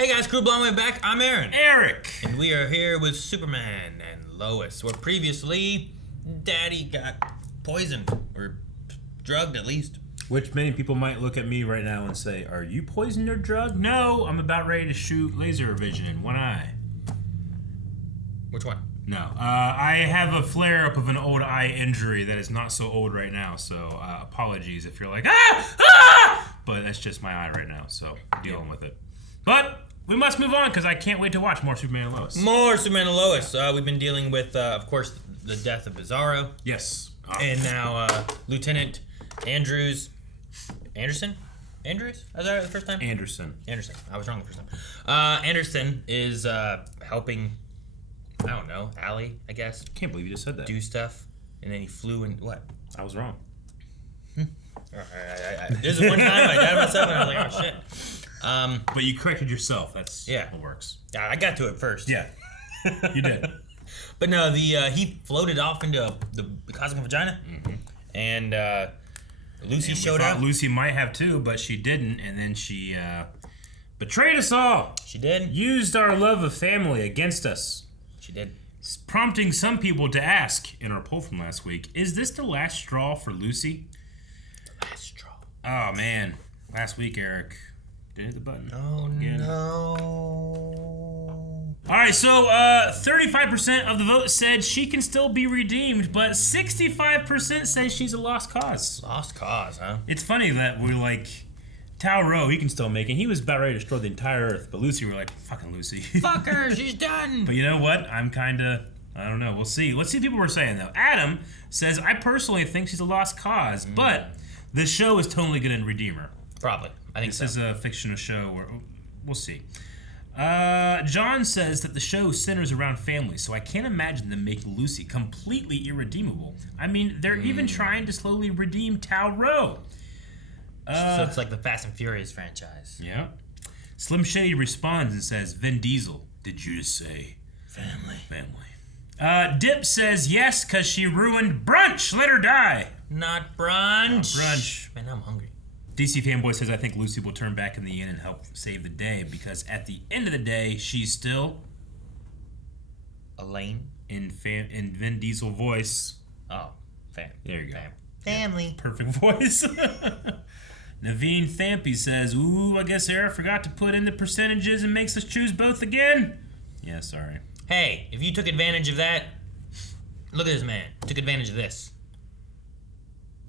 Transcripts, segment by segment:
Hey guys, Crew Blonde back. I'm Aaron. Eric. And we are here with Superman and Lois, where previously Daddy got poisoned, or drugged at least. Which many people might look at me right now and say, are you poisoned or drugged? No, I'm about ready to shoot laser vision in one eye. Which one? No, I have a flare-up of an old eye injury that is not so old right now, so apologies if you're like, but that's just my eye right now, so dealing with it. But we must move on because I can't wait to watch more Superman and Lois. More Superman and Lois. We've been dealing with, of course, the death of Bizarro. Yes. And now Lieutenant Anderson? Andrews? Is that right the first time? Anderson. I was wrong the first time. Anderson is helping, I don't know, Allie, I guess. Can't believe you just said that. Do stuff. And then he flew and what? I was wrong. There's one time I doubted myself and I was like, oh shit. But you corrected yourself. That's yeah. What works. I got to it first. Yeah, you did. But no, he floated off into the cosmic vagina, and Lucy showed up. Lucy might have too, but she didn't, and then she betrayed us all. She did. Used our love of family against us. She did. Prompting some people to ask in our poll from last week, is this the last straw for Lucy? Last straw. Oh man, last week, Eric. Hit the button. Oh again. No. Alright, so 35% of the vote said she can still be redeemed, but 65% says she's a lost cause. Lost cause, huh? It's funny that we're like, Tao-Ro, he can still make it. He was about ready to destroy the entire Earth, but Lucy, we're like, fucking Lucy. Fuck her, she's done. But you know what? I'm kinda, I don't know, we'll see. Let's see what people were saying though. Adam says, I personally think she's a lost cause, but the show is totally gonna redeem her. Probably. I think this is a fictional show where we'll see. John says that the show centers around family, so I can't imagine them making Lucy completely irredeemable. I mean, they're even trying to slowly redeem Tao-Ro. So it's like the Fast and Furious franchise. Yeah. Slim Shady responds and says, Vin Diesel, did you just say family? Dip says yes, because she ruined brunch. Let her die. Not brunch. Not brunch. Man, I'm hungry. DC Fanboy says, I think Lucy will turn back in the end and help save the day because at the end of the day, she's still Elaine in Vin Diesel voice. Oh, fam. There you go. Family. Perfect voice. Naveen Thampy says, ooh, I guess Eric forgot to put in the percentages and makes us choose both again. Yeah, sorry. Hey, if you took advantage of that, look at this man. Took advantage of this.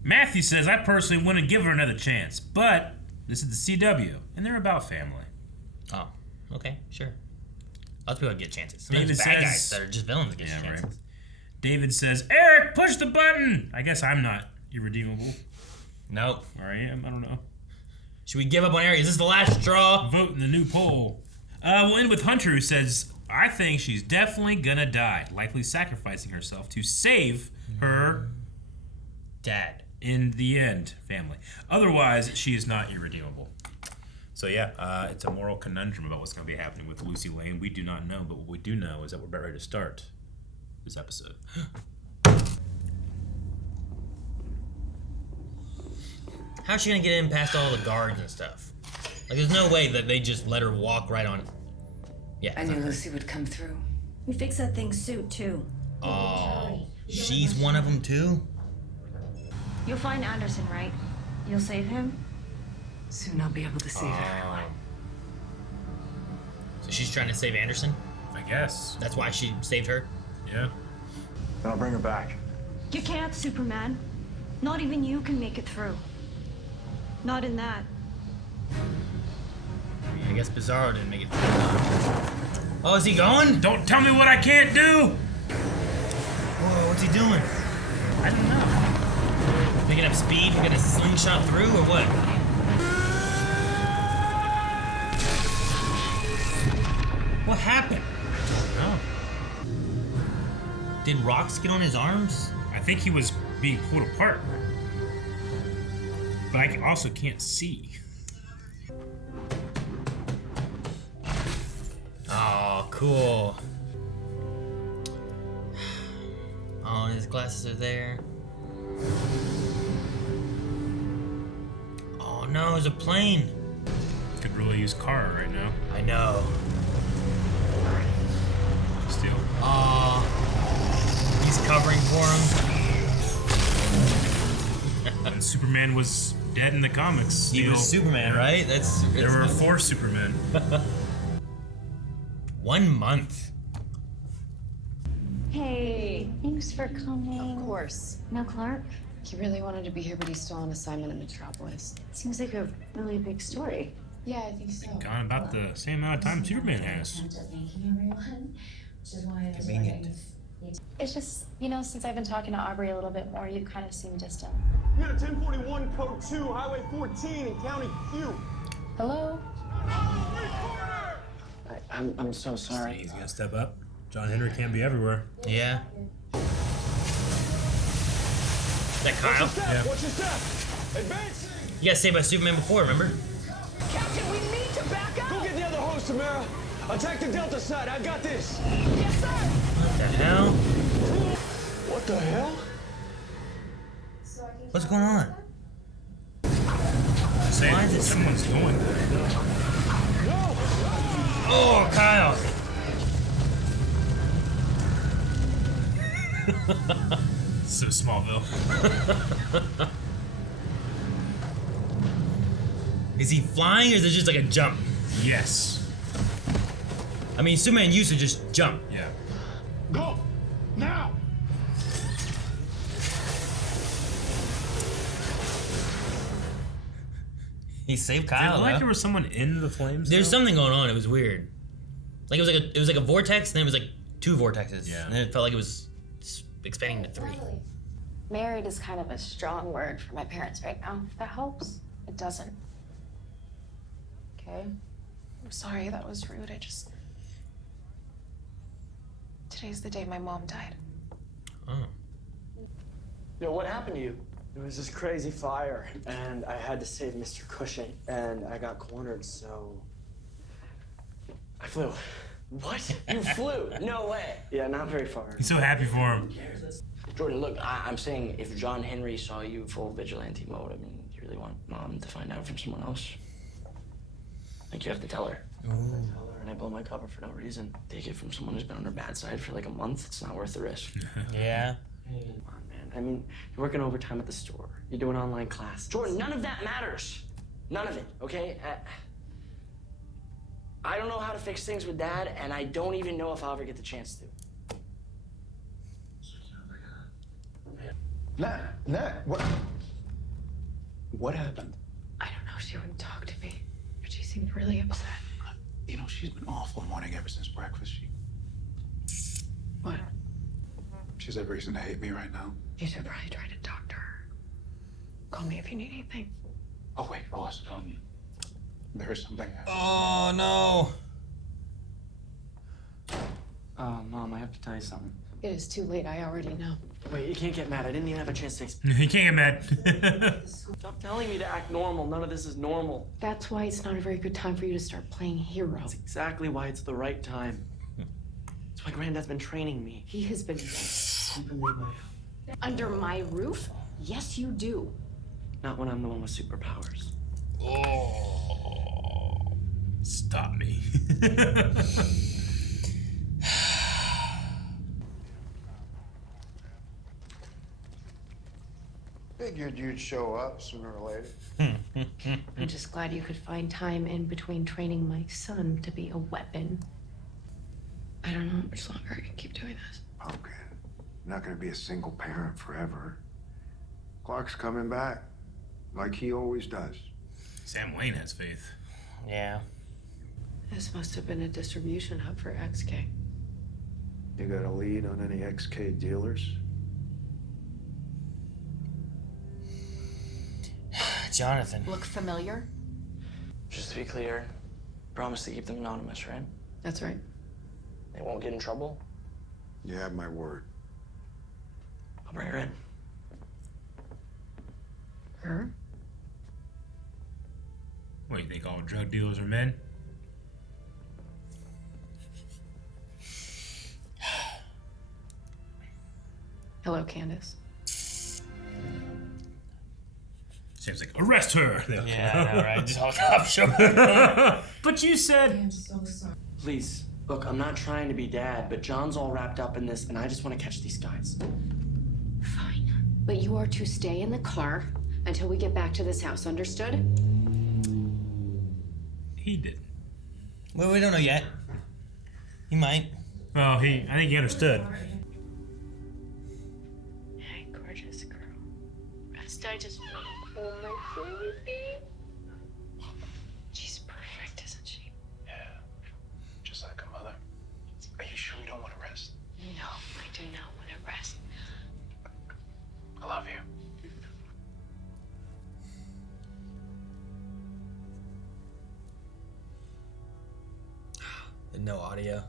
Matthew says, I personally wouldn't give her another chance, but this is the CW, and they're about family. Oh, okay, sure. Lots of people get chances. Sometimes bad guys that are just villains get chances. Right. David says, Eric, push the button! I guess I'm not irredeemable. Nope. Or I am, I don't know. Should we give up on Eric? Is this the last straw? Vote in the new poll. We'll end with Hunter, who says, I think she's definitely gonna die, likely sacrificing herself to save her dad. In the end, family. Otherwise, she is not irredeemable. So yeah, it's a moral conundrum about what's going to be happening with Lucy Lane. We do not know, but what we do know is that we're about ready to start this episode. How's she going to get in past all the guards and stuff? Like, there's no way that they just let her walk right on. Yeah. I knew Lucy would come through. We fixed that thing's suit, too. Oh, she's one of them, too? You'll find Anderson, right? You'll save him? Soon I'll be able to save everyone. So she's trying to save Anderson? I guess. That's why she saved her? Yeah. Then I'll bring her back. You can't, Superman. Not even you can make it through. Not in that. I guess Bizarro didn't make it through. Oh, is he going? Don't tell me what I can't do! Whoa, what's he doing? I don't know. Picking up speed and gonna slingshot through, or what? What happened? I don't know. Did rocks get on his arms? I think he was being pulled apart. But I also can't see. Oh, cool. Oh, his glasses are there. Oh no, it's a plane. Could really use Kara right now. I know. Still. Aw. He's covering for him. When Superman was dead in the comics. He was Superman, right? There were 4 Supermen. 1 month. Hey, thanks for coming. Of course. No, Clark? He really wanted to be here, but he's still on assignment in Metropolis. Seems like a really big story. Yeah, I think so. Gone about the same amount of time Superman has. Convenient. It's just, since I've been talking to Aubrey a little bit more, you kind of seem distant. We got a 1041 code 2, Highway 14 in County Q. Hello? I'm so sorry. He's gonna step up. John Henry can't be everywhere. Yeah. Is that Kyle? Yeah. What's your step? Advancing! You got saved by Superman before, remember? Captain, we need to back up! Go get the other hose, Tamara. Attack the Delta side. I got this. Yes, sir! What the hell? What the hell? What's going on? Say Why is it someone's going there. Oh, Kyle! So Smallville. Is he flying or is it just like a jump? Yes. I mean, Superman used to just jump. Yeah. Go! Now! He saved Did Kyle. like though. there was someone in the flames? There's though? something going on. It was weird. Like it was like a vortex, and then it was like 2 vortexes. Yeah. And then it felt like it was expanding to 3. Married is kind of a strong word for my parents right now. If that helps. It doesn't. Okay? I'm sorry, that was rude. Today's the day my mom died. Oh. Yo, what happened to you? There was this crazy fire, and I had to save Mr. Cushing, and I got cornered, so I flew. What? You flew? No way. Yeah, not very far. He's so happy for him. Jordan, look, I'm saying if John Henry saw you full vigilante mode, I mean, you really want Mom to find out from someone else? Like, you have to tell her. I tell her and I blow my cover for no reason. Take it from someone who's been on her bad side for like a month. It's not worth the risk. Yeah. Come on, man. I mean, you're working overtime at the store. You're doing online classes. Jordan, none of that matters. None of it, okay? I don't know how to fix things with Dad, and I don't even know if I'll ever get the chance to. Nat, what happened? I don't know. She wouldn't talk to me, but she seemed really upset. You know, she's been awful morning ever since breakfast. What? She's had reason to hate me right now. You should probably try to talk to her. Call me if you need anything. Oh, wait, Ross, there's something. Oh no. Mom, I have to tell you something. It is too late. I already know. Wait, you can't get mad. I didn't even have a chance to explain. He can't get mad. Stop telling me to act normal. None of this is normal. That's why it's not a very good time for you to start playing hero. That's exactly why it's the right time. That's why Granddad's been training me. He has been You can leave my house. under my roof? Yes, you do. Not when I'm the one with superpowers. Oh. Stop me. Figured you'd show up sooner or later. I'm just glad you could find time in between training my son to be a weapon. I don't know how much longer I can keep doing this. Pumpkin, you're not gonna be a single parent forever. Clark's coming back, like he always does. Sam Wayne has faith. Yeah. This must have been a distribution hub for XK. You got a lead on any XK dealers? Jonathan. Look familiar? Just to be clear, promise to keep them anonymous, right? That's right. They won't get in trouble. You have my word. I'll bring her in. Her? What, you think all drug dealers are men? Hello, Candace. James like, arrest her. Yeah, I know, right? Just all cops show up. But you said. I'm so sorry. Please, look, I'm not trying to be dad, but John's all wrapped up in this, and I just want to catch these guys. Fine. But you are to stay in the car until we get back to this house, understood? He did. Well, we don't know yet. He might. Well, I think he understood. Hey, gorgeous girl. Rest, I just oh my baby. She's perfect, isn't she? Yeah, just like a mother. Are you sure you don't want to rest? No, I do not want to rest. I love you. No audio.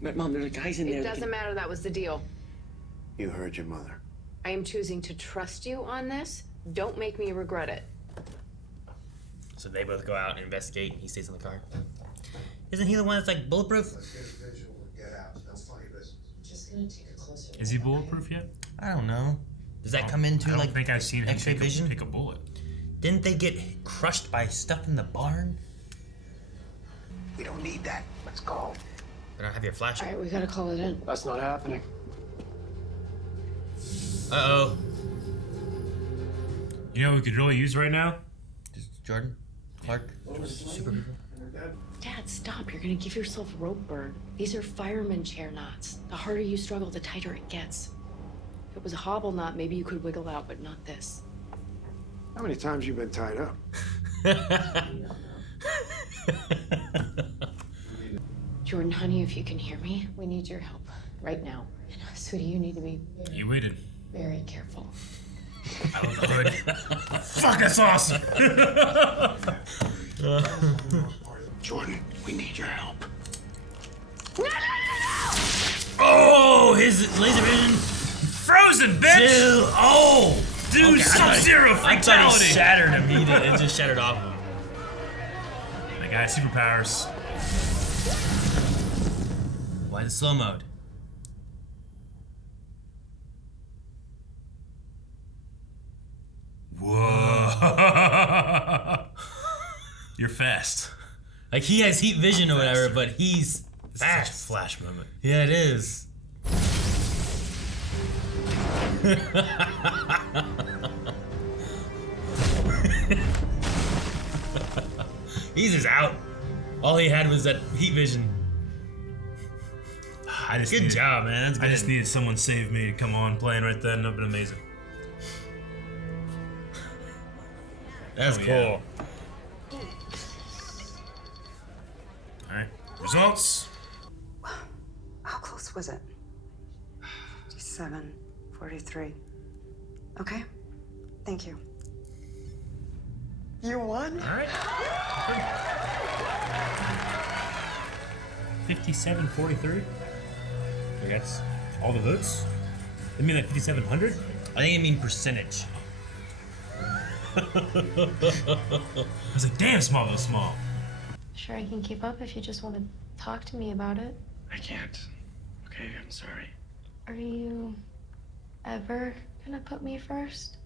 Mom, there's guys in there. It that doesn't can- matter, that was the deal. You heard your mother. I am choosing to trust you on this. Don't make me regret it. So they both go out and investigate, and he stays in the car. Isn't he the one that's like bulletproof? Let's get a visual and get out. That's funny business. Just gonna take a closer look. Is he bulletproof yet? I don't know. Does that come into I don't like think I've seen him X-ray vision? take a bullet. Didn't they get crushed by stuff in the barn? We don't need that. Let's go. I don't have your All flashlight. right, we gotta call it in. That's not happening. Uh-oh. You know what we could really use right now? Just Jordan? Clark? Supergirl? Dad, stop. You're gonna give yourself rope burn. These are fireman chair knots. The harder you struggle, the tighter it gets. If it was a hobble knot, maybe you could wiggle out, but not this. How many times you been tied up? Jordan, honey, if you can hear me, we need your help right now. And, sweetie, you need to be You waited. very careful. I was good. Fuck, that's awesome. Jordan, we need your help. Oh, his laser vision. Frozen, bitch! Dude, oh! Dude, Sub-Zero I thought he fatality! shattered immediately. It just shattered off him. That guy has superpowers. Why the slow mode? Whoa. You're fast. Like he has heat vision or whatever, but he's It's such a fast. flash moment. Yeah, it is. He's just out. All he had was that heat vision. I just Good needed, job, man. That's good. I just needed someone to save me to come on playing right then. That would have been amazing. That's Oh, cool. yeah. Alright. Results. How close was it? 57, 43. Okay. Thank you. You won? Alright. 57-43. That's all the votes? They mean like 5,700? I think you mean percentage. I was like, damn, Smallville's small. Sure, I can keep up if you just want to talk to me about it. I can't. Okay, I'm sorry. Are you ever gonna put me first?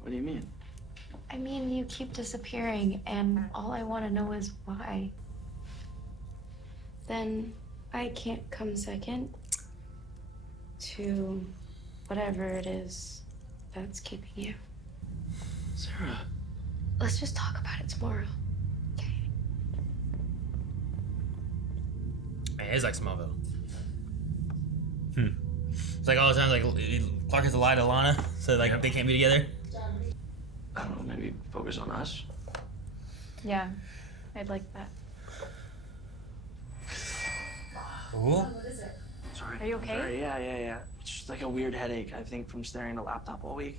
What do you mean? I mean, you keep disappearing, and all I want to know is why. Then I can't come second to whatever it is that's keeping you. Sarah. Let's just talk about it tomorrow. Okay. Man, it's like Smallville. It's like all the time, like Clark has to lie to Lana, so like they can't be together. I don't know, maybe focus on us? Yeah, I'd like that. Ooh. Sorry. Are you okay? Sorry, yeah. It's just like a weird headache, I think, from staring at a laptop all week.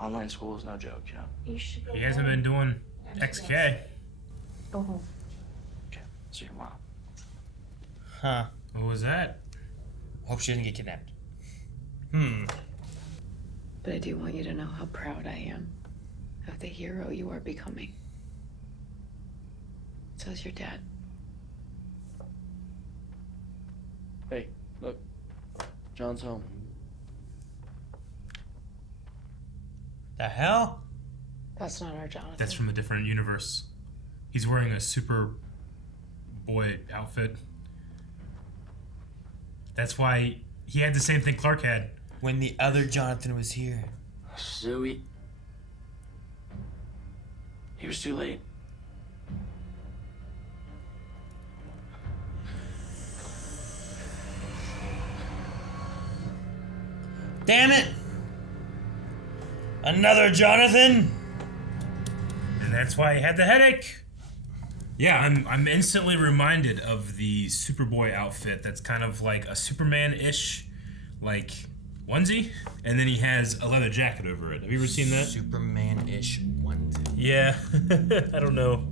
Online school is no joke, you know? You should go You guys have been doing XK. Go home. Okay, see you tomorrow. Huh. What was that? Hope she didn't get kidnapped. But I do want you to know how proud I am of the hero you are becoming. So's your dad. Hey, look. John's home. The hell? That's not our Jonathan. That's from a different universe. He's wearing a Superboy outfit. That's why he had the same thing Clark had. When the other Jonathan was here. Suey. He was too late. Damn it! Another Jonathan? And that's why he had the headache. Yeah, I'm instantly reminded of the Superboy outfit that's kind of like a Superman-ish, like, onesie. And then he has a leather jacket over it. Have you ever seen that? Superman-ish onesie. Yeah. I don't know.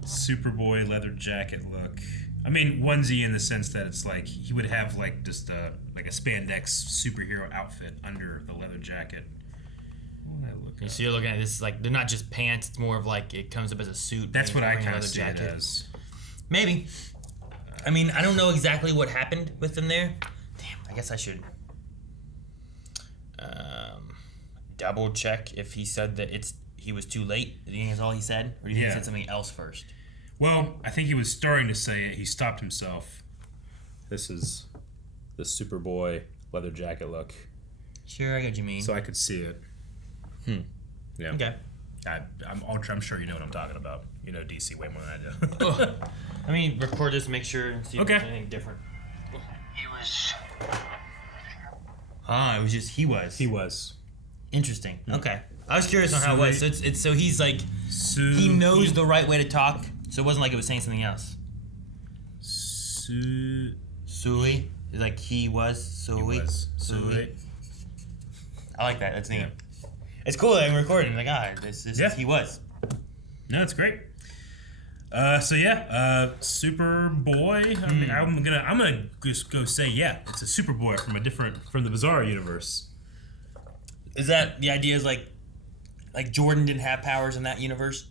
Superboy leather jacket look. I mean, onesie in the sense that it's like he would have like just a spandex superhero outfit under the leather jacket. What would I look at? So you're looking at this like they're not just pants; it's more of like it comes up as a suit. That's what I wearing a kind of leather see it as. Maybe. I mean, I don't know exactly what happened with them there. Damn, I guess I should double check if he said that he was too late. Do you think that's all he said, or do you think he said something else first? Well, I think he was starting to say it. He stopped himself. This is the Superboy leather jacket look. Sure, I get what you mean. So I could see it. Yeah. Okay. I'm sure you know what I'm talking about. You know DC way more than I do. Let me record this, make sure, and see if there's anything different. He was. Ah, it was just he was. He was. Interesting. Okay. I was curious on how it was. So it's so he's like he knows the right way to talk. So it wasn't like it was saying something else. Sui. Like he was. Sui. Sui. I like that. That's neat. Yeah. It's cool that I'm recording. Like, this is he was. No, it's great. Superboy. I mean, I'm gonna just go say it's a Superboy from the Bizarre universe. Is that the idea? Is like Jordan didn't have powers in that universe,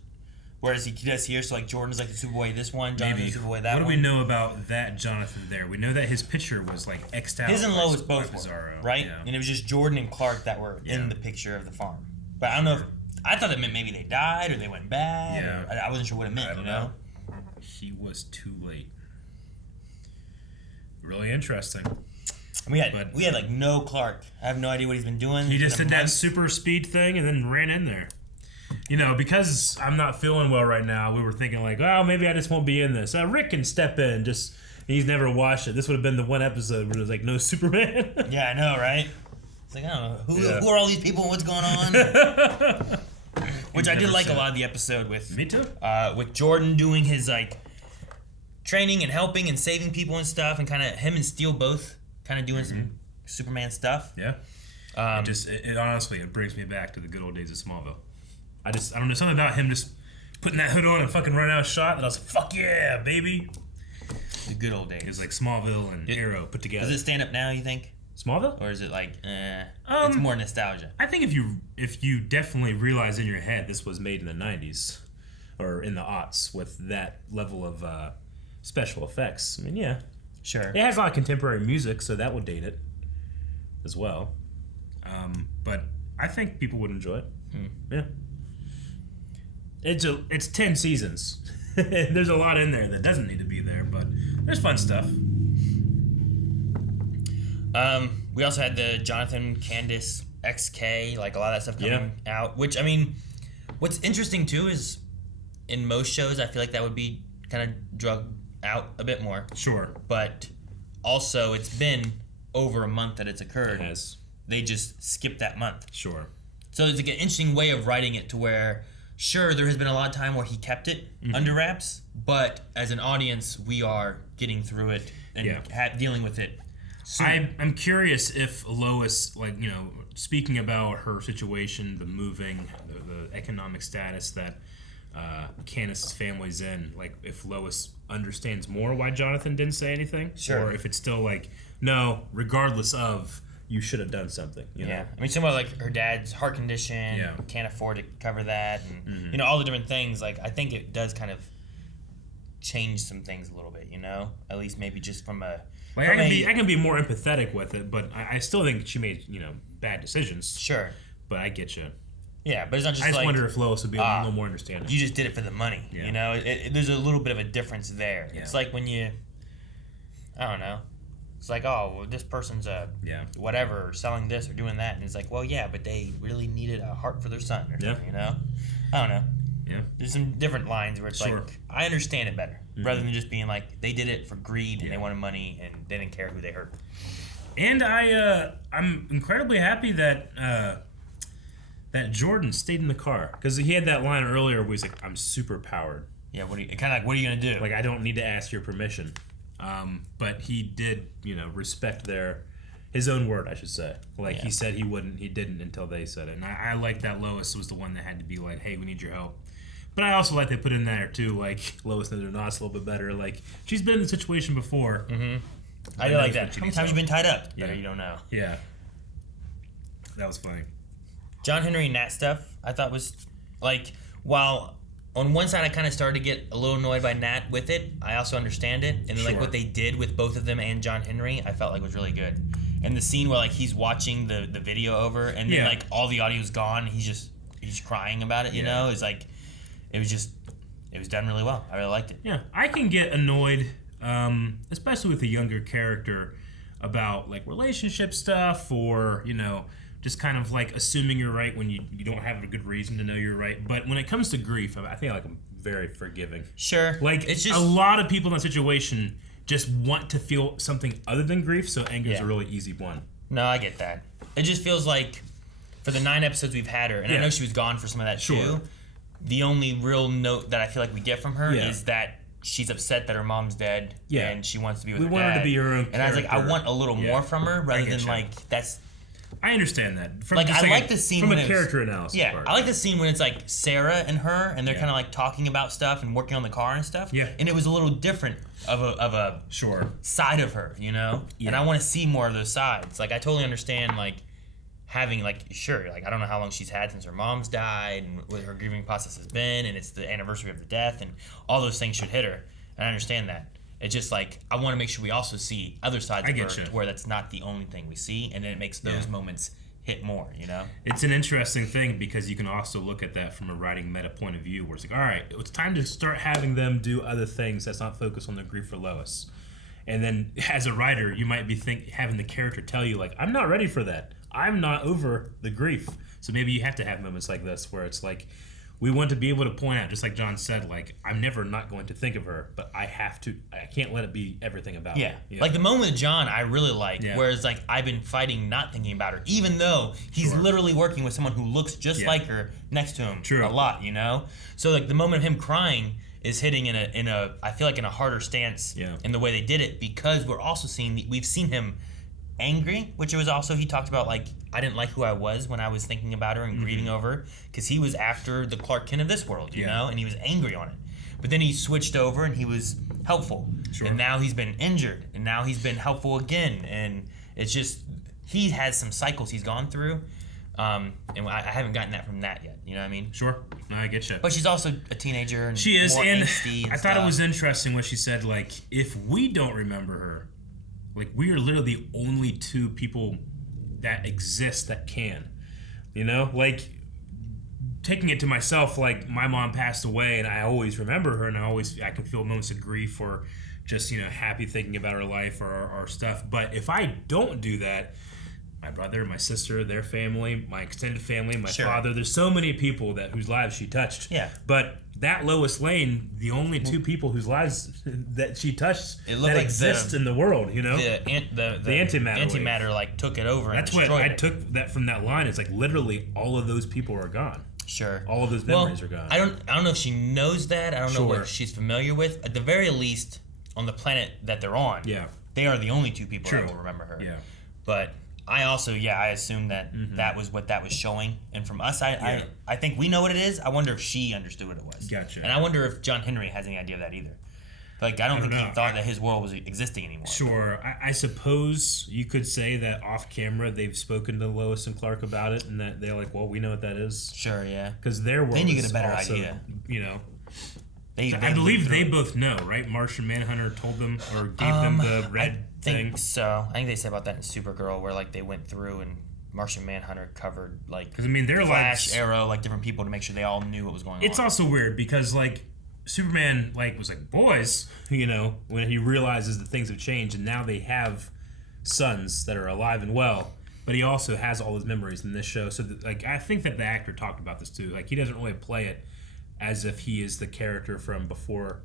whereas he does here. So like Jordan's like the Superboy this one, Jonathan's the Superboy that one. What do we know about that Jonathan there? We know that his picture was like X'd out. His and Lois both Bizarro, were, right? Yeah. And it was just Jordan and Clark that were in the picture of the farm. But I don't know if I thought it meant maybe they died or they went bad. Yeah. I wasn't sure what it meant. I don't know. He was too late. Really interesting. We had like no Clark. I have no idea what he's been doing. He just did that super speed thing and then ran in there. You know, because I'm not feeling well right now, we were thinking like, oh, maybe I just won't be in this. Rick can step in. He's never watched it. This would have been the one episode where it was like, no Superman. Yeah, I know, right? It's like, I don't know. Who are all these people and what's going on? Which I did like a lot of the episode with. Me too. With Jordan doing his like training and helping and saving people and stuff, and kind of him and Steel both kind of doing some Superman stuff. Yeah. It honestly brings me back to the good old days of Smallville. I don't know, something about him just putting that hood on and fucking running out of shot that I was like, fuck yeah, baby. The good old days. It was like Smallville and Arrow put together. Does it stand up now, you think? Smallville? Or is it like, it's more nostalgia? I think if you definitely realize in your head this was made in the 90s or in the aughts with that level of special effects, I mean, yeah. Sure. It has a lot of contemporary music, so that would date it as well. But I think people would enjoy it. Yeah. It's 10 seasons. There's a lot in there that doesn't need to be there, but there's fun stuff. We also had the Jonathan, Candace, XK, like a lot of that stuff coming out. Which, I mean, what's interesting too is in most shows, I feel like that would be kind of drug out a bit more. Sure. But also, it's been over a month that it's occurred. It has. They just skipped that month. Sure. So it's like an interesting way of writing it to where, sure, there has been a lot of time where he kept it under wraps, but as an audience, we are getting through it and dealing with it. I'm curious if Lois, like, you know, speaking about her situation, the moving, the economic status that Candace's family's in, like, if Lois understands more why Jonathan didn't say anything, or if it's still like, no, regardless of, you should have done something. You know? I mean, some of like her dad's heart condition, can't afford to cover that, and you know, all the different things. Like, I think it does kind of change some things a little bit. You know, at least maybe just from a. Like, I can be more empathetic with it, but I still think she made, you know, bad decisions. Sure. But I get you. Yeah, but it's not just I just like, wonder if Lois would be a little more understanding. you just did it for the money. Yeah. You know, there's a little bit of a difference there. Yeah. It's like when you, I don't know. It's like, oh, well, this person's whatever, selling this or doing that. And it's like, well, yeah, but they really needed a heart for their son or something, you know? I don't know. Yeah. There's some different lines where it's Sure. like, I understand it better. Rather than just being like, they did it for greed and they wanted money and they didn't care who they hurt. And I'm incredibly happy that that Jordan stayed in the car. Because he had that line earlier where he's like, I'm super powered. Yeah, kind of like, what are you going to do? Like, I don't need to ask your permission. But he did, respect his own word, I should say. Like, he said he wouldn't, he didn't until they said it. And I like that Lois was the one that had to be like, hey, we need your help. But I also like they put in there, too, like, Lois knows her knots a little bit better. Like, she's been in the situation before. Mm-hmm. I do like that. How many times have you been tied up? Yeah. You don't know. Yeah. That was funny. John Henry and Nat stuff, I thought was, like, while on one side I kind of started to get a little annoyed by Nat with it, I also understand it. And then, like, what they did with both of them and John Henry, I felt like was really good. And the scene where, like, he's watching the video over and then, like, all the audio's gone, he's crying about it, you know? It's like, it was done really well. I really liked it. Yeah, I can get annoyed, especially with a younger character, about, like, relationship stuff or, just kind of like assuming you're right when you don't have a good reason to know you're right. But when it comes to grief, I think I'm very forgiving. Sure. Like, it's just a lot of people in that situation just want to feel something other than grief, so anger is a really easy one. No, I get that. It just feels like for the 9 episodes we've had her, and I know she was gone for some of that too, the only real note that I feel like we get from her is that she's upset that her mom's dead and she wants to be with her dad. We want her to be her own And I was like, I want a little more from her rather than like, that's... I understand that. From like, I like the scene from when a character analysis. Yeah, I like the scene when it's like Sarah and her, and they're kind of like talking about stuff and working on the car and stuff. Yeah, and it was a little different of a side of her, Yeah. And I want to see more of those sides. Like, I totally understand like having like like I don't know how long she's had since her mom's died and what her grieving process has been, and it's the anniversary of the death, and all those things should hit her. And I understand that. It's just like, I want to make sure we also see other sides of her to where that's not the only thing we see, and then it makes those moments hit more, It's an interesting thing because you can also look at that from a writing meta point of view where it's like, all right, it's time to start having them do other things that's not focused on their grief for Lois. And then as a writer, you might be having the character tell you, like, I'm not ready for that. I'm not over the grief. So maybe you have to have moments like this where it's like, we want to be able to point out, just like John said, like, I'm never not going to think of her, but I can't let it be everything about her. Yeah. Like the moment with John, I really like, whereas like I've been fighting not thinking about her, even though he's literally working with someone who looks just like her next to him a lot, So like the moment of him crying is hitting in a I feel like in a harder stance in the way they did it, because we've seen him angry, which it was also, he talked about like, I didn't like who I was when I was thinking about her and grieving over her, because he was after the Clark Kent of this world, you know, and he was angry on it. But then he switched over and he was helpful. And now he's been injured, and now he's been helpful again. And it's just, he has some cycles he's gone through. And I haven't gotten that from Nat yet, you know what I mean? Sure. No, I get you. But she's also a teenager and she is, more and angsty and I thought it was interesting what she said, like, if we don't remember her, like, we are literally the only 2 people that exist that can. Like, taking it to myself, like, my mom passed away and I always remember her, and I can feel moments of grief or just, happy thinking about her life or stuff. But if I don't do that, my brother, my sister, their family, my extended family, my father, there's so many people whose lives she touched. Yeah. But that Lois Lane, the only 2 people whose lives that she touched that exist in the world, The antimatter. Antimatter like took it over. That's what I took that from that line. It's like literally all of those people are gone. Sure. All of those memories are gone. I don't know if she knows that. I don't know what she's familiar with. At the very least, on the planet that they're on, they are the only 2 people that will remember her. Yeah. But I also, I assume that that was what that was showing. And from us, I think we know what it is. I wonder if she understood what it was. Gotcha. And I wonder if John Henry has any idea of that either. Like, I don't think he thought that his world was existing anymore. Sure. I suppose you could say that off camera they've spoken to Lois and Clark about it, and that they're like, well, we know what that is. Sure, yeah. Because their world then you get a better also, idea. I believe they both know, right? Martian Manhunter told them or gave them the red thing. So I think they said about that in Supergirl, where like they went through and Martian Manhunter covered like. Because I mean, their Flash, lives, Arrow, like different people to make sure they all knew what was going on. It's also weird because like Superman like was like boys, when he realizes that things have changed and now they have sons that are alive and well. But he also has all his memories in this show. So, I think that the actor talked about this too. Like, he doesn't really play it as if he is the character from before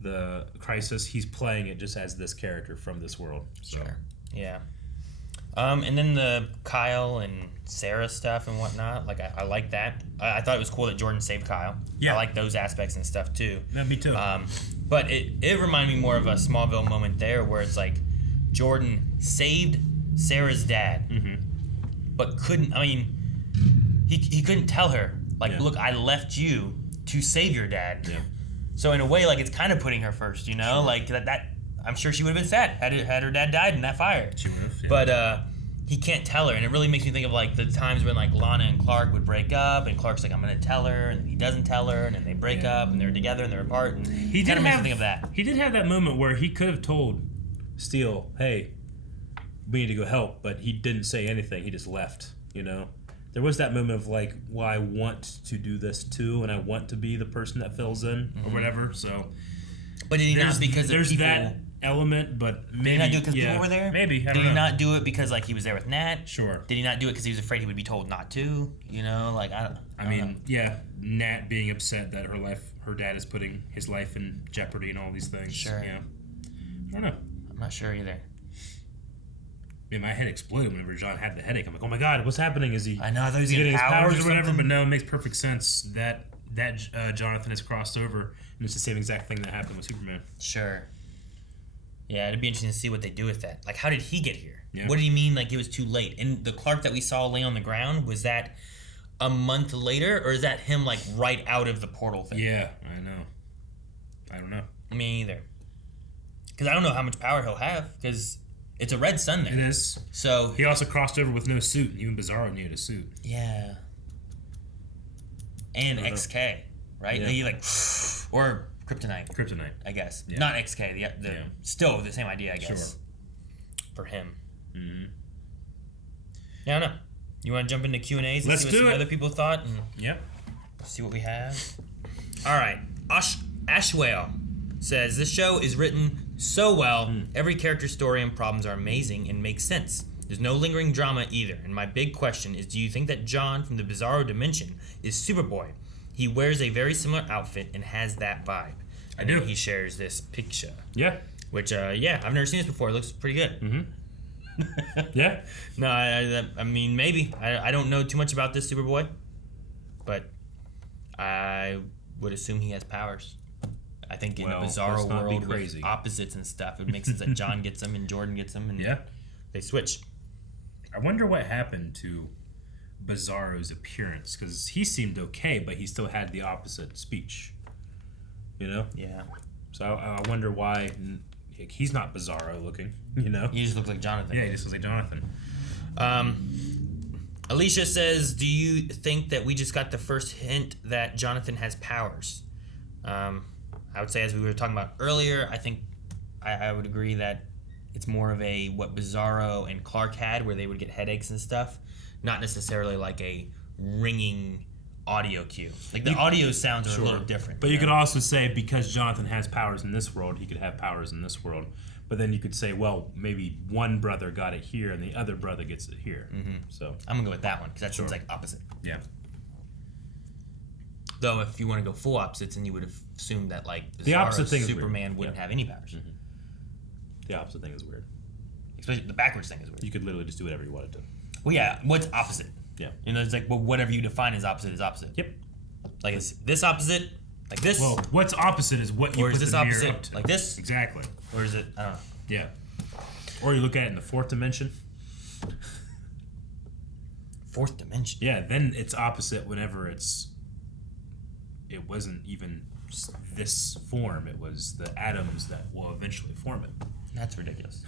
the crisis. He's playing it just as this character from this world. So. Sure. Yeah. And then the Kyle and Sarah stuff and whatnot. Like, I like that. I thought it was cool that Jordan saved Kyle. Yeah. I like those aspects and stuff too. Yeah, me too. But it reminded me more of a Smallville moment there where it's like Jordan saved Sarah's dad, but couldn't. I mean, he couldn't tell her like, look, I left you to save your dad. Yeah. So in a way, like it's kind of putting her first, Sure. Like that. I'm sure she would have been sad had her dad died in that fire. She would have. Yeah. But he can't tell her, and it really makes me think of like the times when like Lana and Clark would break up, and Clark's like, I'm gonna tell her, and then he doesn't tell her, and then they break up, and they're together, and they're apart. And he kind did of makes me think of that. He did have that moment where he could have told Steele, hey, we need to go help, but he didn't say anything. He just left, There was that moment of like, well, I want to do this too, and I want to be the person that fills in or whatever. So, but did he not because there's of people, that element? But maybe, did he not do it because people were there? Maybe. I don't did he know. not do it because like he was there with Nat? Sure. Did he not do it because he was afraid he would be told not to? Like I don't know. Yeah, Nat being upset that her dad is putting his life in jeopardy and all these things. Sure. Yeah. I don't know. I'm not sure either. Yeah, my head exploded whenever John had the headache. I'm like, oh my god, what's happening? Is he? I know. I thought he was getting his powers or whatever. something? But no, it makes perfect sense that Jonathan has crossed over, and it's the same exact thing that happened with Superman. Sure. Yeah, it'd be interesting to see what they do with that. Like, how did he get here? Yeah. What did he mean? Like, it was too late. And the Clark that we saw lay on the ground, was that a month later, or is that him like right out of the portal thing? Yeah, I know. I don't know. Me either. Because I don't know how much power he'll have. Because it's a red sun there. It is. So he also crossed over with no suit. Even Bizarro needed a suit. Yeah. And XK, right? Yeah. He like, or Kryptonite. Kryptonite, I guess. Yeah. Not XK. Still the same idea, I guess. Sure. For him. Mm-hmm. Yeah, I don't know. You want to jump into Q&As and Let's see what do some it. other people thought? And Yep. see what we have. All right. Ashwell says, this show is written so well. Every character story and problems are amazing and make sense. There's no lingering drama either. And my big question is, do you think that John from the Bizarro Dimension is Superboy? He wears a very similar outfit and has that vibe. I do. He shares this picture. Yeah. Which, I've never seen this before. It looks pretty good. Mm-hmm. Yeah. No, I mean, maybe. I don't know too much about this Superboy, but I would assume he has powers. I think in a bizarro world with opposites and stuff, it makes sense that John gets them and Jordan gets them, and they switch. I wonder what happened to Bizarro's appearance, because he seemed okay, but he still had the opposite speech. Yeah. So I wonder why he's not Bizarro looking. He just looks like Jonathan. Yeah, he just looks like Jonathan. Alicia says, do you think that we just got the first hint that Jonathan has powers? I would say, as we were talking about earlier, I think I would agree that it's more of a what Bizarro and Clark had, where they would get headaches and stuff, not necessarily like a ringing audio cue. Like the audio sounds are a little different. But you could also say, because Jonathan has powers in this world, he could have powers in this world. But then you could say, well, maybe one brother got it here and the other brother gets it here. Mm-hmm. So I'm gonna go with that one because that seems like opposite. Yeah. Though if you want to go full opposites, then you would have assumed that like the opposite thing Superman wouldn't have any powers. Mm-hmm. The opposite thing is weird. Especially the backwards thing is weird. You could literally just do whatever you wanted to. Well, yeah. What's opposite? Yeah. It's like, well, whatever you define as opposite is opposite. Yep. Like, is this opposite? Like this? Well, what's opposite is what you or put is this the mirror opposite up to. like this? Exactly. Or is it? I don't know. Yeah. Or you look at it in the fourth dimension. Fourth dimension. Yeah. Then it's opposite whenever it wasn't even this form. It was the atoms that will eventually form it. That's ridiculous.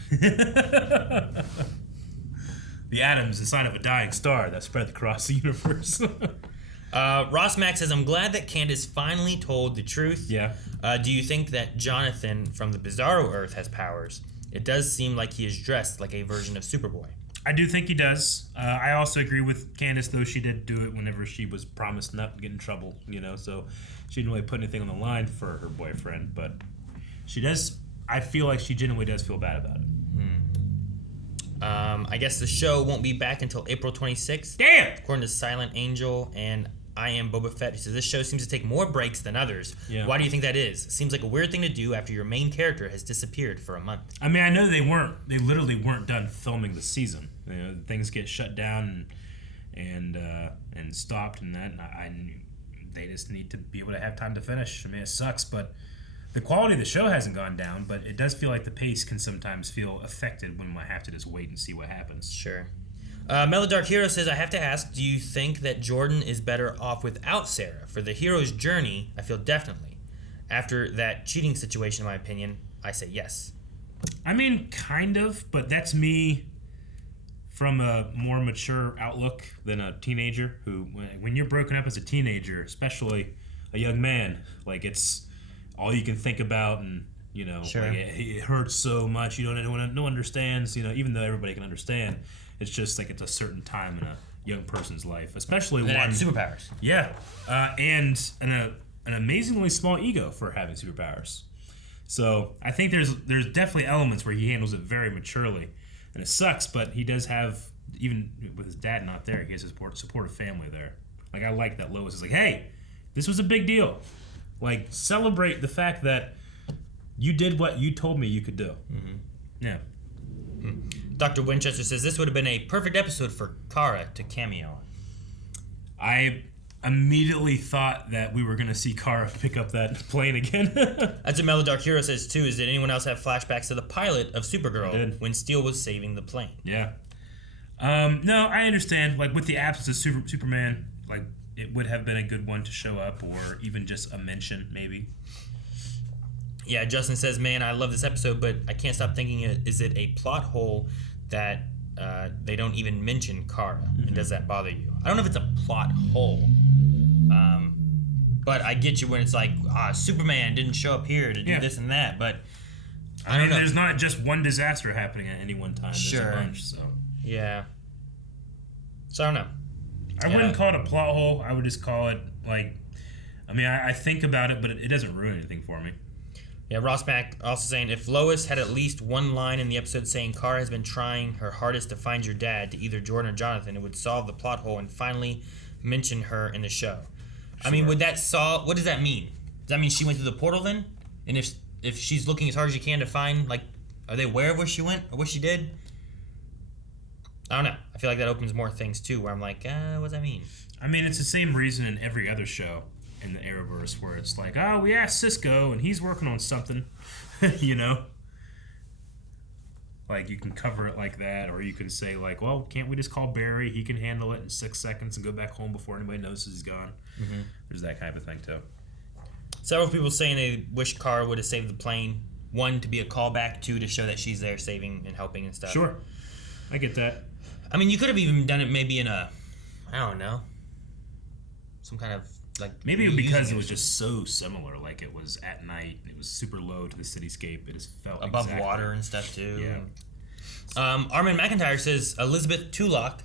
The atoms, the sign of a dying star that spread across the universe. Ross Mack says, I'm glad that Candace finally told the truth. Yeah. Do you think that Jonathan from the Bizarro Earth has powers? It does seem like he is dressed like a version of Superboy. I do think he does. I also agree with Candace, though she did do it whenever she was promised not to get in trouble, so she didn't really put anything on the line for her boyfriend, but she does. I feel like she genuinely does feel bad about it. I guess the show won't be back until April 26th. Damn! According to Silent Angel and I Am Boba Fett, he says this show seems to take more breaks than others. Yeah. Why do you think that is? Seems like a weird thing to do after your main character has disappeared for a month. I mean, I know they literally weren't done filming the season. Things get shut down and stopped, and that. They just need to be able to have time to finish. I mean, it sucks, but the quality of the show hasn't gone down, but it does feel like the pace can sometimes feel affected when I have to just wait and see what happens. Sure. Mellow Dark Hero says, I have to ask, do you think that Jordan is better off without Sarah? For the hero's journey, I feel definitely. After that cheating situation, in my opinion, I say yes. I mean, kind of, but that's me from a more mature outlook than a teenager who, when you're broken up as a teenager, especially a young man, like it's all you can think about, and Sure. like it hurts so much. No one understands. Even though everybody can understand, it's just like it's a certain time in a young person's life, especially That one had superpowers. Yeah, and an amazingly small ego for having superpowers. So I think there's definitely elements where he handles it very maturely, and it sucks. But he does have, even with his dad not there, he has a supportive family there. Like I like that Lois is like, hey, this was a big deal. Like celebrate the fact that you did what you told me you could do. Mm-hmm. Yeah. Dr. Winchester says this would have been a perfect episode for Kara to cameo. I immediately thought that we were going to see Kara pick up that plane again. That's what Mellow Dark Hero says too, is did anyone else have flashbacks to the pilot of Supergirl did. when Steele was saving the plane? Yeah. No, I understand. Like with the absence of Superman, like it would have been a good one to show up, or even just a mention, maybe. Yeah, Justin says, man, I love this episode, but I can't stop thinking, is it a plot hole that they don't even mention Kara? Mm-hmm. And does that bother you? I don't know if it's a plot hole, but I get you when it's like, Superman didn't show up here to do this and that, but I don't know. There's not just one disaster happening at any one time. There's Sure. a bunch, so. Yeah. So I don't know. I wouldn't call it a plot hole. I would just call it, like, I think about it, but it doesn't ruin anything for me. Yeah, Ross Mack also saying, if Lois had at least one line in the episode saying Kara has been trying her hardest to find your dad to either Jordan or Jonathan, it would solve the plot hole and finally mention her in the show. Sure. I mean, would that solve... What does that mean? Does that mean she went through the portal then? And if she's looking as hard as she can to find, like, are they aware of where she went or what she did? I don't know. I feel like that opens more things too, where I'm like, what does that mean? I mean, it's the same reason in every other show in the Arrowverse where it's like, oh, we asked Cisco and he's working on something, Like, you can cover it like that, or you can say, like, well, can't we just call Barry? He can handle it in 6 seconds and go back home before anybody notices he's gone. Mm-hmm. There's that kind of thing, too. Several people saying they wish Kara would have saved the plane. 1, to be a callback. 2, to show that she's there saving and helping and stuff. Sure. I get that. I mean, you could have even done it maybe in a, I don't know, some kind of, like... Maybe because it was just so similar. Like, it was at night, it was super low to the cityscape. It just felt above water and stuff, too. Yeah. Armin McIntyre says Elizabeth Tulloch,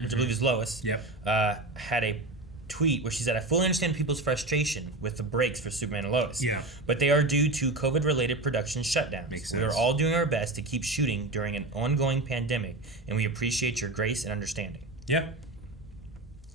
which I believe is Lois, had a tweet where she said, I fully understand people's frustration with the breaks for Superman and Lois. Yeah. But they are due to COVID-related production shutdowns. Makes We sense. are all doing our best to keep shooting during an ongoing pandemic, and we appreciate your grace and understanding. Yeah.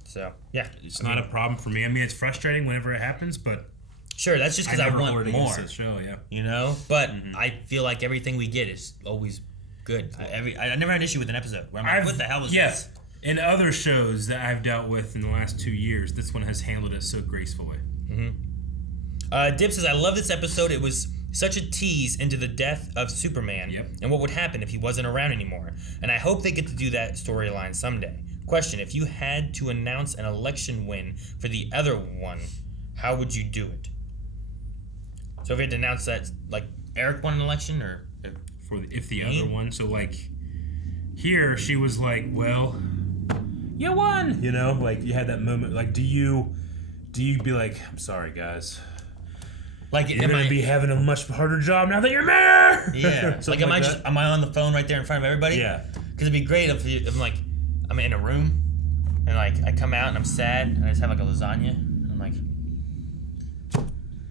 So, yeah. It's not a problem for me. I mean, it's frustrating whenever it happens, but... Sure, that's just because I want more. The show, yeah. You know? But I feel like everything we get is always good. I never had an issue with an episode where I'm like, what the hell is this? In other shows that I've dealt with in the last 2 years, this one has handled it so gracefully. Mm-hmm. Dib says, I love this episode. It was such a tease into the death of Superman and what would happen if he wasn't around anymore. And I hope they get to do that storyline someday. Question, if you had to announce an election win for the other one, how would you do it? So if you had to announce that, like, Eric won an election, or... If the other one, so, like, here, she was like, well... You won! You know, like, you had that moment, like, do you be like, I'm sorry, guys. Like, you're going to be having a much harder job now that you're mayor! Yeah. Like, am I on the phone right there in front of everybody? Yeah. Because it'd be great if I'm in a room and like I come out and I'm sad and I just have like a lasagna and I'm like,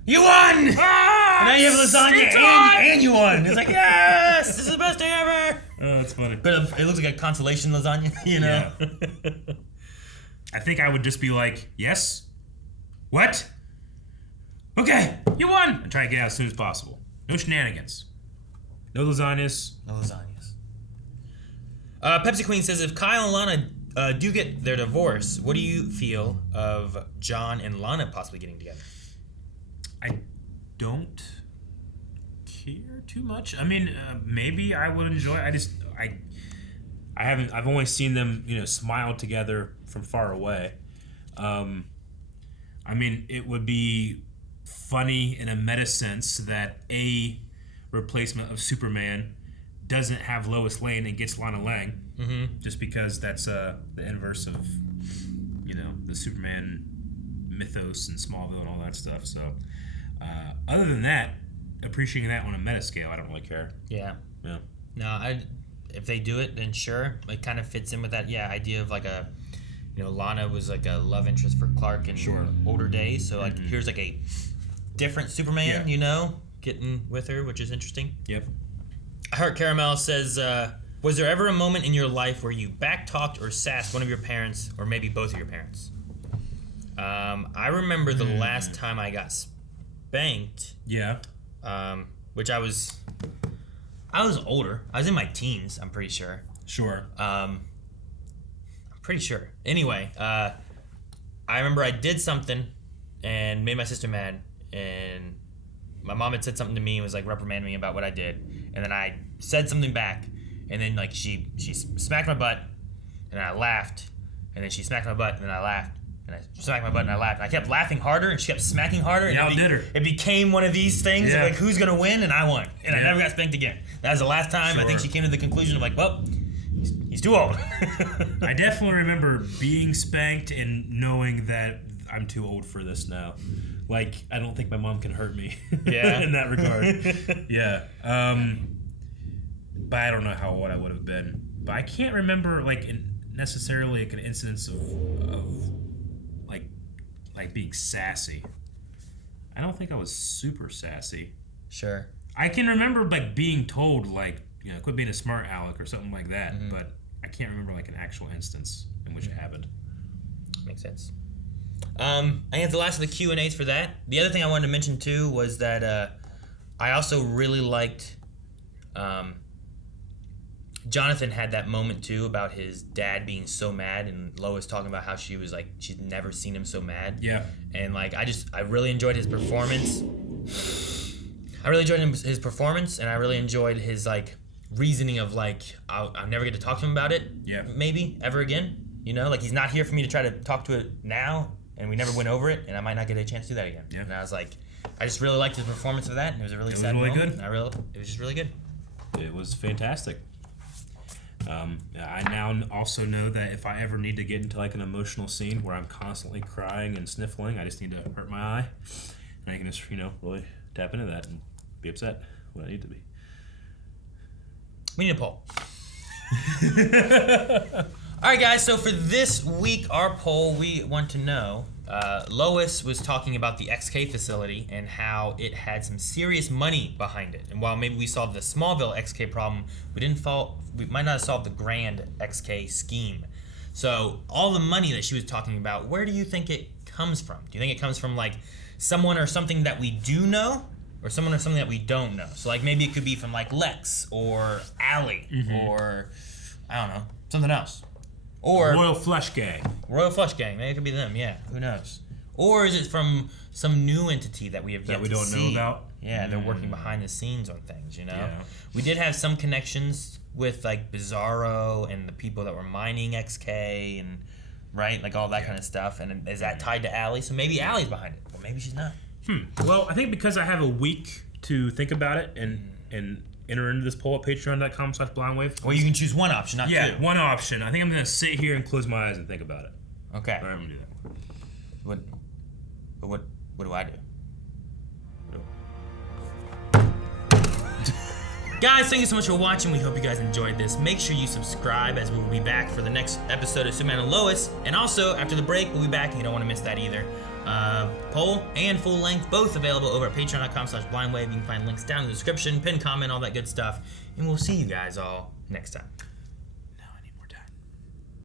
you won! And now you have lasagna and you won. It's like, yes, this is the best day ever. Oh, that's funny. But it looks like a consolation lasagna, you know? Yeah. I think I would just be like, yes? What? Okay, you won! And try to get out as soon as possible. No shenanigans. No lasagnas. No lasagnas. Pepsi Queen says, if Kyle and Lana do get their divorce, what do you feel of John and Lana possibly getting together? I don't care too much. I mean, maybe I would enjoy it. I've only seen them, smile together from far away. I mean, it would be funny in a meta sense that a replacement of Superman doesn't have Lois Lane and gets Lana Lang, just because that's the inverse of, the Superman mythos and Smallville and all that stuff. So, other than that, appreciating that on a meta scale, I don't really care. Yeah. Yeah. No, if they do it, then sure. It kind of fits in with that, idea of like a, Lana was like a love interest for Clark in older days. So like, here's like a different Superman, getting with her, which is interesting. Yep. Heart Caramel says, was there ever a moment in your life where you backtalked or sassed one of your parents, or maybe both of your parents? I remember the last time I got spanked. Yeah. Which I was older. I was in my teens, I'm pretty sure. Sure. I'm pretty sure. Anyway, I remember I did something and made my sister mad, and my mom had said something to me and was like reprimanding me about what I did, and then I said something back, and then like she smacked my butt, and I laughed, and then she smacked my butt, and then I laughed, and I smacked my butt, and I laughed, and I kept laughing harder, and she kept smacking harder, and it became one of these things of like who's gonna win, and I won, and I never got spanked again. That was the last time. I think she came to the conclusion of like, well, he's too old. I definitely remember being spanked and knowing that I'm too old for this now. Like, I don't think my mom can hurt me in that regard. Yeah. But I don't know how old I would have been. But I can't remember, like, necessarily like an instance of like being sassy. I don't think I was super sassy. Sure. I can remember, like, being told, like, quit being a smart aleck or something like that. But I can't remember, like, an actual instance in which it happened. Makes sense. I think that's the last of the Q&As for that. The other thing I wanted to mention too was that I also really liked Jonathan had that moment too about his dad being so mad, and Lois talking about how she was like she'd never seen him so mad. Yeah. And like I really enjoyed his performance. I really enjoyed his performance, and I really enjoyed his like reasoning of like I'll never get to talk to him about it. Yeah. Maybe ever again. Like he's not here for me to try to talk to it now, and we never went over it, and I might not get a chance to do that again. Yeah. And I was like, I just really liked his performance of that, and it was a really sad moment. Good. It was just really good. It was fantastic. I now also know that if I ever need to get into like an emotional scene where I'm constantly crying and sniffling, I just need to hurt my eye, and I can just really tap into that and be upset when I need to be. We need a poll. All right, guys, so for this week, our poll, we want to know, Lois was talking about the XK facility and how it had some serious money behind it. And while maybe we solved the Smallville XK problem, we might not have solved the grand XK scheme. So all the money that she was talking about, where do you think it comes from? Do you think it comes from like someone or something that we do know, or someone or something that we don't know? So like maybe it could be from like Lex or Allie or I don't know, something else. Or Royal Flush Gang. Maybe it could be them. Yeah, who knows? Or is it from some new entity that we have yet to see? That we don't know about? Yeah, they're working behind the scenes on things, Yeah. We did have some connections with like Bizarro and the people that were mining XK and right, like all that kind of stuff. And is that tied to Allie? So maybe Allie's behind it, but maybe she's not. Well, I think because I have a week to think about it and enter into this poll at patreon.com/blindwave. Well, you can choose one option, not two. Yeah, one option. I think I'm going to sit here and close my eyes and think about it. Okay. All right, I'm going to do that. What do I do? Guys, thank you so much for watching. We hope you guys enjoyed this. Make sure you subscribe, as we will be back for the next episode of Superman and Lois. And also, after the break, we'll be back. You don't want to miss that either. Poll and full length, both available over at patreon.com/blindwave. You can find links down in the description, pinned comment, all that good stuff. And we'll see you guys all next time.